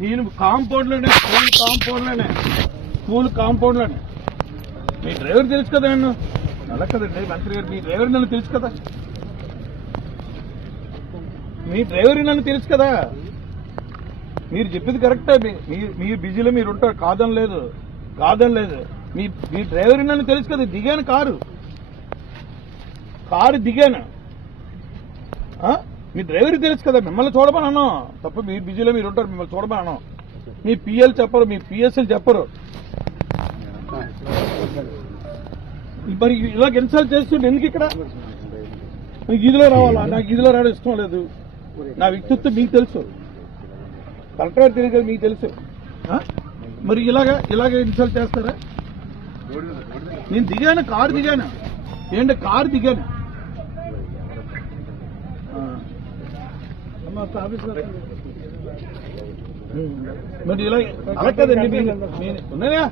నేను కాంపౌండ్లోనే స్కూల్ కాంపౌండ్లోనే స్కూల్ కాంపౌండ్లోనే మీ డ్రైవర్ తెలుసు కదా నన్ను? అలా కదండి మంత్రి గారు మీ డ్రైవర్ నన్ను తెలుసు కదా? మీ డ్రైవర్ నన్ను తెలుసు కదా? మీరు చెప్పింది కరెక్టే మీ- మీ బిజీలో మీరు ఉంటారు కాదని లేదు కాదని లేదు. మీ మీ డ్రైవర్ నన్ను తెలుసు కదా దిగాను కారు. కారు దిగాను. ఆ? మీ డ్రైవర్ తెలుసు కదా మిమ్మల్ని చూడమని అన్నాం. తప్ప మీరు బిజీలో మీరు ఉంటారు మిమ్మల్ని చూడమని అన్నాం. మీ పిఎల్ చెప్పరు మీ పిఎస్ఎల్ చెప్పరు. మరి ఇలాగ ఇన్సల్ట్ చేస్తుండే ఎందుకు ఇక్కడ? మీకు ఇదిలో రావాలా? నాకు ఇదిలో రావడం ఇష్టం లేదు. నా వ్యక్తిత్వం మీకు తెలుసు. కలెక్టర్ గారు తెలియదు మీకు తెలుసు. మరి ఇలాగా ఇలాగ ఇన్సల్ట్ చేస్తారా? నేను దిగాను కారు దిగాను. ఏంటి కారు దిగాను ఆ. ఉమ్. మరి ఇలా అలా కదండి ఉన్నాయా?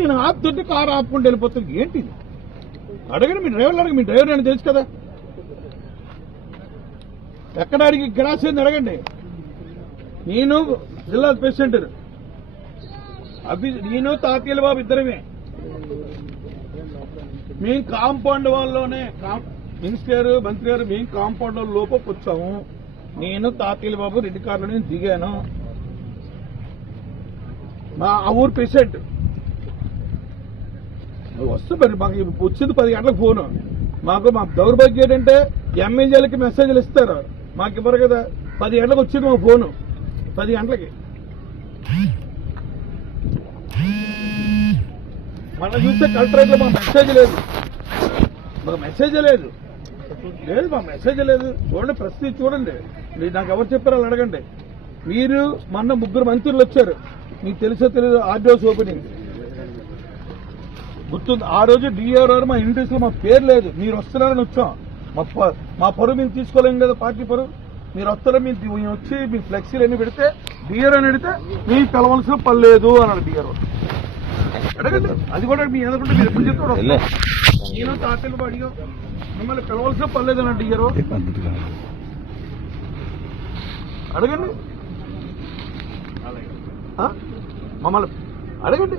నేను ఆపుతుంటే కారు ఆపుకుంటూ వెళ్ళిపోతుంది ఏంటిది? అడగండి మీ డ్రైవర్లు అడగండి. మీ డ్రైవర్ అని తెలుసు కదా? ఎక్కడ అడిగి గ్రాస్ ఏంది అడగండి. నేను జిల్లా ప్రెసిడెంట్. అభి నేను తాతీల బాబు ఇద్దరమే. మేము కాంపౌండ్ వాళ్ళలోనే మినిస్టర్ గారు మంత్రి గారు మేము కాంపౌండ్ లోపలికి వచ్చాము. నేను తాతీల బాబు రెడ్డి కార్లో నేను దిగాను. మా ఆ ఊరు పేషెంట్ వస్తే మరి మాకు ఇప్పుడు వచ్చింది పది గంటలకు ఫోను. మాకు మా దౌర్భాగ్యం ఏంటంటే ఎమ్మెల్యేలకి మెసేజ్లు ఇస్తారు. మాకు ఇవ్వరు కదా. పది గంటలకు వచ్చింది మా ఫోను. పది గంటలకి. మనం చూస్తే కలెక్టరేట్లో మాకు మెసేజ్ లేదు. మాకు మెసేజ్ లేదు. లేదు మా మెసేజ్ లేదు. చూడండి ప్రశ్న చూడండి. మీరు నాకు ఎవరు చెప్పారో వాళ్ళు అడగండి. మీరు మొన్న ముగ్గురు మంత్రులు వచ్చారు. మీకు తెలుసో తెలియదు ఆర్డీఓస్ ఓపెనింగ్ గుర్తుంది ఆ రోజు డిఆర్ మా ఇంట్రెస్ట్లో మా పేరు లేదు. మీరు వస్తున్నారని వచ్చాం. మా ప- మా పరువు మేము తీసుకోలేం కదా పార్టీ పరువు. మీరు వస్తారో మీరు వచ్చి మీ ఫ్లెక్సీలు అన్ని పెడితే డిఆర్ అని అడిగితే మీకు కలవలసిన పని లేదు అన్నాడు డిఆర్ అడగండి. అది కూడా మీ ఎదుర్కొంటే మీరు ఎప్పుడు చెప్తాడు నేను తాతలు అడిగా మిమ్మల్ని పిలవలసిన పని లేదు అన్నాడు డిఆర్ అడగండి? మమ్మల్ని అడగండి.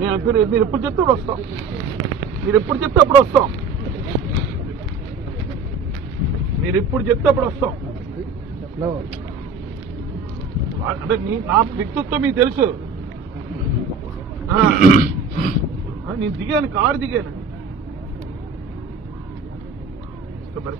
నేను మీరు మీరు ఎప్పుడు చెప్తే అప్పుడు వస్తాం. మీరు ఎప్పుడు చెప్తే అప్పుడు వస్తాం. మీరు ఎప్పుడు చెప్తే అప్పుడు వస్తాం. అంటే నీ- నా వ్యక్తిత్వం మీకు తెలుసు. నేను దిగాను కారు దిగాను. మరి